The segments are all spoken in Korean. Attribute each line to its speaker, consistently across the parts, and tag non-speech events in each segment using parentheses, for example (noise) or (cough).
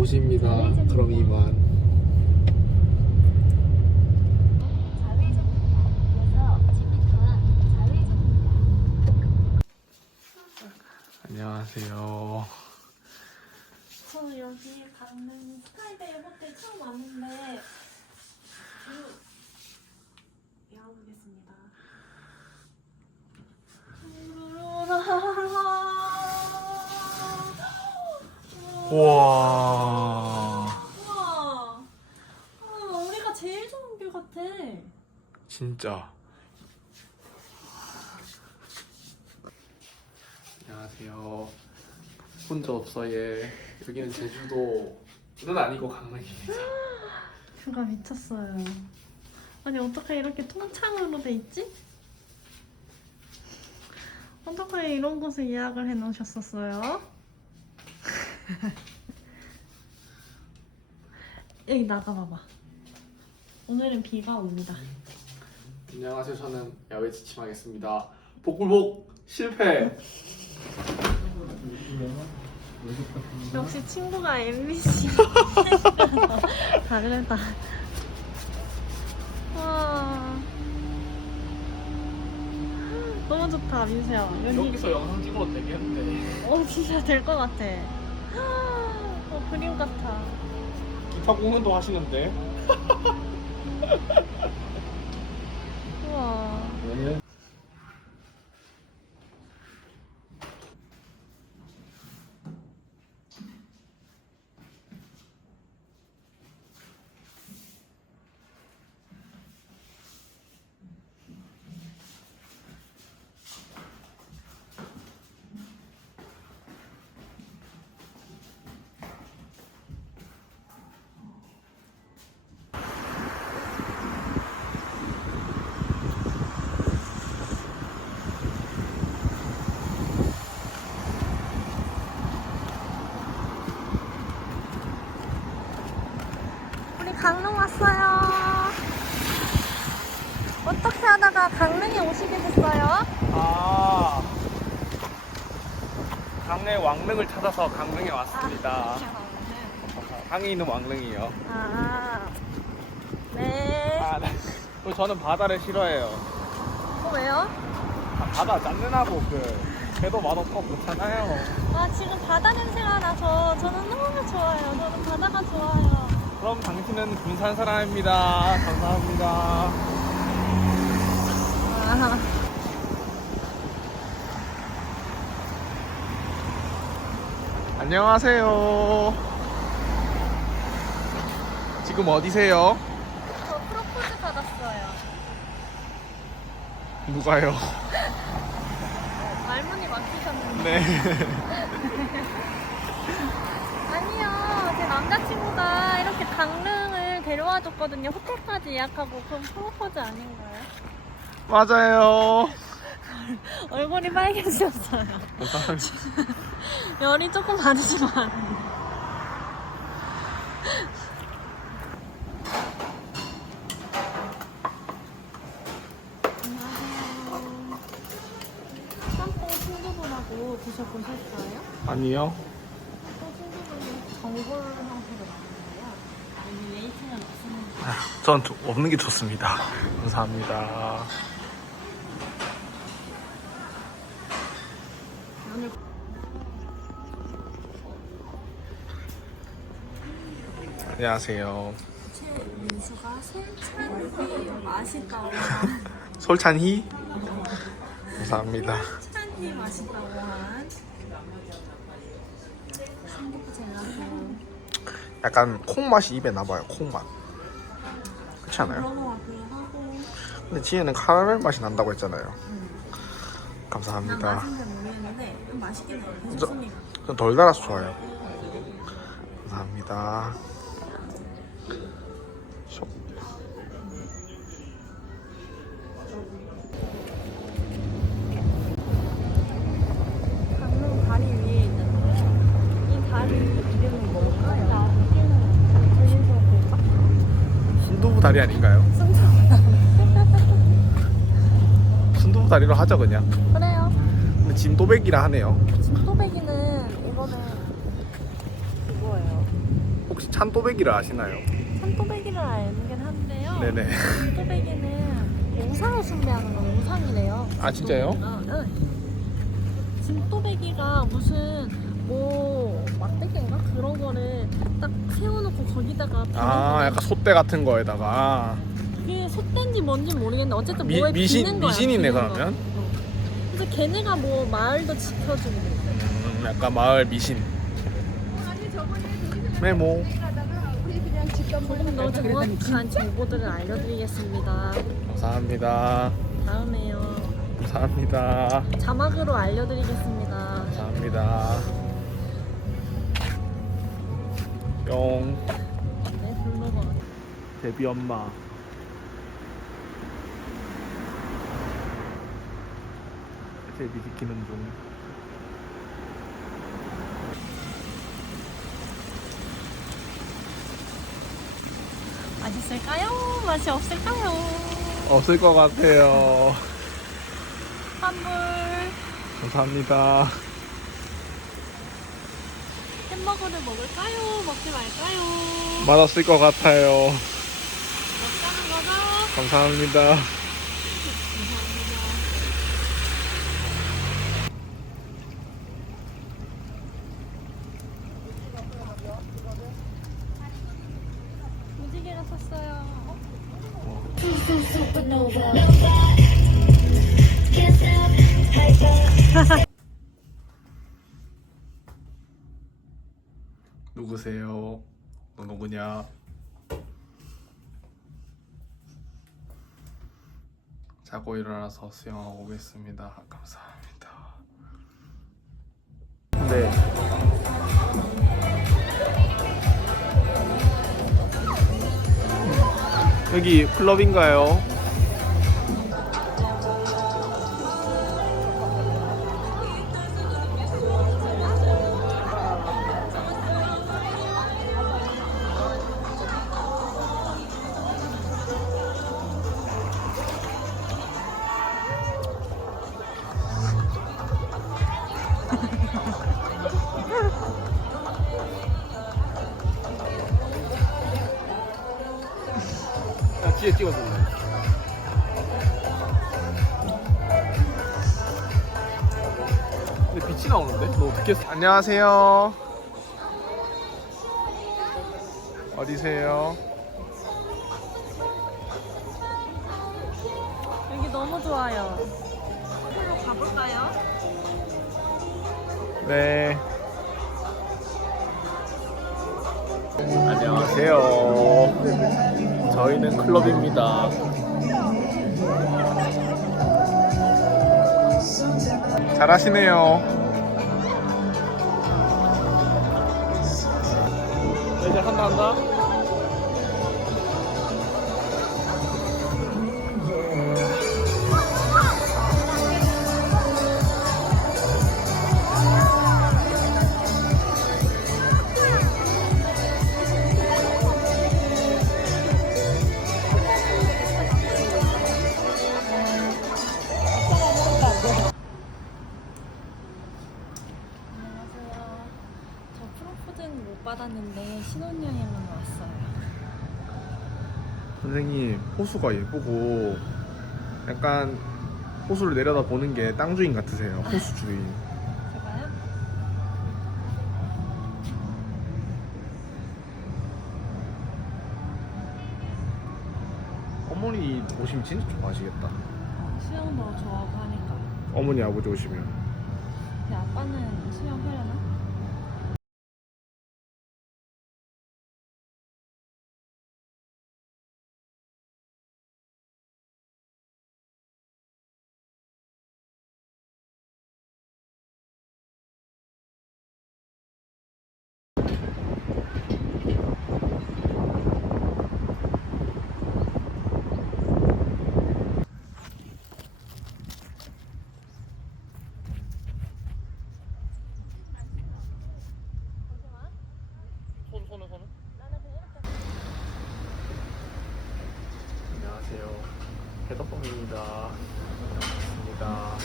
Speaker 1: 도시입니다. 그럼 이만. 안녕하세요.
Speaker 2: 저는 여기 강릉 스카이베이 호텔 처음 왔는데
Speaker 1: 와,
Speaker 2: 우와, 우와, 우리가 제일 좋은 뷰 같아.
Speaker 1: 진짜. 안녕하세요. 혼자 없어 얘. 여기는 제주도는 아니고 강릉입니다.
Speaker 2: 뷰가 미쳤어요. 아니 어떻게 이렇게 통창으로 돼 있지? 어떻게 이런 곳을 예약을 해 놓으셨었어요? (laughs) 여기 나가봐봐. 오늘은 비가 옵니다.
Speaker 1: 안녕하세요. 저는 야외 지침하겠습니다. 복불복 실패. (laughs)
Speaker 2: 역시 친구가 MBC 다르다. 와. 너무 좋다, 민수야. 여기
Speaker 1: 여기서 영상 찍어도 되겠는데.
Speaker 2: 어 진짜 될 것 같아. 어 그림 같아.
Speaker 1: 기타 공연도 하시는데. (laughs)
Speaker 2: 우와. 우리 강릉 왔어요. 어떻게 하다가 강릉에 오시게 됐어요?
Speaker 1: 아. 강릉의 왕릉을 찾아서 강릉에 왔습니다. 강에 있는 왕릉이요.
Speaker 2: 아, 네.
Speaker 1: 아, 네. 그리고 저는 바다를 싫어해요.
Speaker 2: 어, 왜요?
Speaker 1: 아, 바다 짠는하고 그 배도 맛없고 그렇잖아요.
Speaker 2: 아, 지금 바다 냄새가 나서 저는 너무 좋아요. 저는 바다가 좋아요.
Speaker 1: 그럼 당신은 군산 사람입니다. 감사합니다.
Speaker 2: 아, (laughs)
Speaker 1: 안녕하세요. 지금 어디세요?
Speaker 2: 저 프로포즈 받았어요.
Speaker 1: 누가요?
Speaker 2: 말문이 막히셨는데.
Speaker 1: 네. (laughs)
Speaker 2: 아니요, 제 남자친구가 이렇게 강릉을 데려와 줬거든요. 호텔까지 예약하고. 그럼 프로포즈 아닌가요?
Speaker 1: 맞아요.
Speaker 2: 얼굴이 빨개지셨어요. (laughs) 열이 조금 받으시면 안녕하세요. 짬뽕 순두부라고 드셔보셨어요?
Speaker 1: 아니요.
Speaker 2: 짬뽕 순두부는 전골 형태로 나오는데요. 여기 없습니다.
Speaker 1: 아, 전좀 없는 게 좋습니다. 감사합니다. 안녕하세요.
Speaker 2: 최민수가 솔찬히 맛있다고
Speaker 1: 솔찬희. 감사합니다.
Speaker 2: 찬이 맛있다고 한 젤라또
Speaker 1: 약간 콩 맛이 입에 나봐요. 콩 맛. 그렇지 않아요?
Speaker 2: 그런 거 같기도 하고
Speaker 1: 근데 지혜는 카라멜 맛이 난다고 했잖아요.
Speaker 2: 난
Speaker 1: 감사합니다.
Speaker 2: 잘 모르겠는데 좀 맛있긴 해요
Speaker 1: 저-
Speaker 2: 괜찮습니다
Speaker 1: 전덜 달아서 좋아요. 감사합니다. 쇼.
Speaker 2: 강릉 다리 위에 있는데 이 다리 이름은 뭘까요? 저기서 볼까?
Speaker 1: 순두부 다리 아닌가요? 순두부 다리로 하죠 그냥.
Speaker 2: 그래요
Speaker 1: 근데 진도백이라 하네요.
Speaker 2: 그거예요
Speaker 1: 산또배기를 아시나요?
Speaker 2: 산토배기를 알긴 한데요.
Speaker 1: 네네.
Speaker 2: 진또배기는 우상을 숭배하는 건 우상이래요.
Speaker 1: 아, 진짜요?
Speaker 2: 진또배기가. 응. 진또배기가 무슨 뭐 막대기인가 그런 거를 딱 세워놓고 거기다가
Speaker 1: 아 약간 솥대 같은 거에다가
Speaker 2: 그 솥된지 뭔지 모르겠는데 어쨌든
Speaker 1: 미-
Speaker 2: 뭐에
Speaker 1: 미신-
Speaker 2: 비는 거야.
Speaker 1: 미신이네,
Speaker 2: 비는 거.
Speaker 1: 그러면?
Speaker 2: 어. 그래서 걔네가 뭐 마을도 지켜주고.
Speaker 1: 음, 약간 마을 미신. 메모.
Speaker 2: 조금 더 정확한 정보들을 알려드리겠습니다.
Speaker 1: 감사합니다.
Speaker 2: 다음에요.
Speaker 1: 감사합니다.
Speaker 2: 자막으로 알려드리겠습니다.
Speaker 1: 감사합니다. 뿅.
Speaker 2: 네, 블로거.
Speaker 1: 데뷔 엄마. 데뷔 지키는 중.
Speaker 2: 맛있을까요? 맛이 없을까요?
Speaker 1: 없을 것 같아요.
Speaker 2: 환불.
Speaker 1: 감사합니다.
Speaker 2: 햄버거를 먹을까요? 먹지 말까요?
Speaker 1: 맛없을 것 같아요.
Speaker 2: 먹자는 거죠?
Speaker 1: 감사합니다. 누구세요? 너 누구냐? 자고 일어나서 수영하고 오겠습니다. 감사합니다. 네. 여기 클럽인가요? 야, 뒤에 찍어줄래? 근데 빛이 나오는데? 너 어떻게 했어? 안녕하세요. 어디세요?
Speaker 2: 여기 너무 좋아요. 앞으로 가볼까요?
Speaker 1: 네. 안녕하세요. 저희는 클럽입니다. 잘하시네요. 이제 한다 한다. 호수가 예쁘고 약간 호수를 내려다 보는 게 땅 주인 같으세요. 호수 주인. 어머니 오시면 진짜 좋아하시겠다.
Speaker 2: 수영도 좋아하고 하니까.
Speaker 1: 어머니 아버지 오시면.
Speaker 2: 근데 아빠는 수영 하려나?
Speaker 1: 떡볶이입니다. 반갑습니다.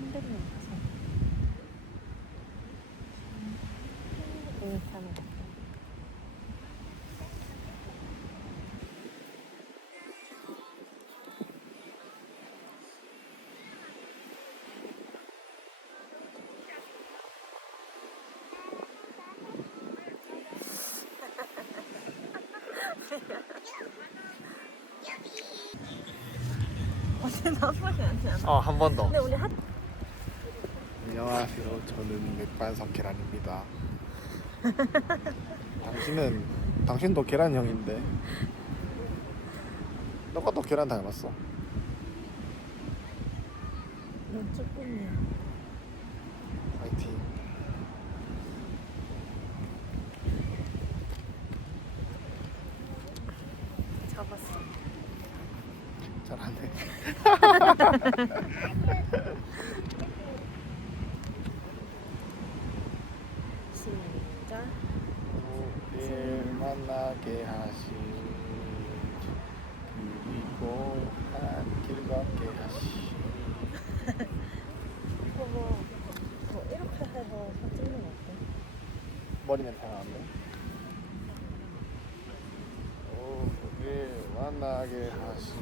Speaker 1: 힘들면 가서.
Speaker 2: 응, 잘 먹어. 제 나쁘지 않지 않아?
Speaker 1: 어 한 번 더.
Speaker 2: 근데 우리 핫
Speaker 1: 안녕하세요. 저는 맥반석 계란입니다. 당신은 당신도 계란 형인데 너가 또 계란 닮았어.
Speaker 2: 넌 쭈꾸미야.
Speaker 1: 파이팅.
Speaker 2: 잡았어.
Speaker 1: 잘하네. (laughs)
Speaker 2: 시작.
Speaker 1: 우릴 만나게 하시 그리고 한길 걷게 하시
Speaker 2: 이거 뭐, 뭐 이렇게 해서 사진 찍는 거 어때?
Speaker 1: 머리 냄새 나는데 우릴 만나게 하시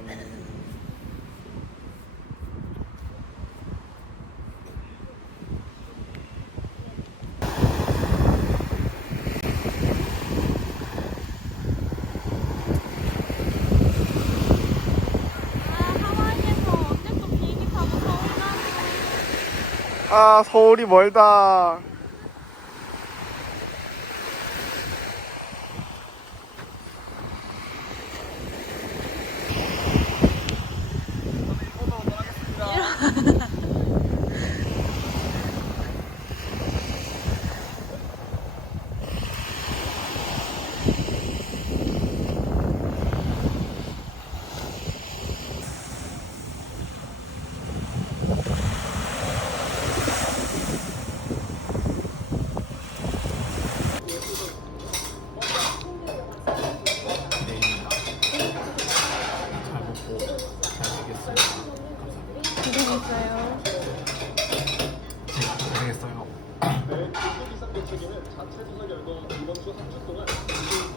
Speaker 2: 아 하와이에서 언제 또 비행기 타고 서울 가는
Speaker 1: 아 서울이 멀다. 잘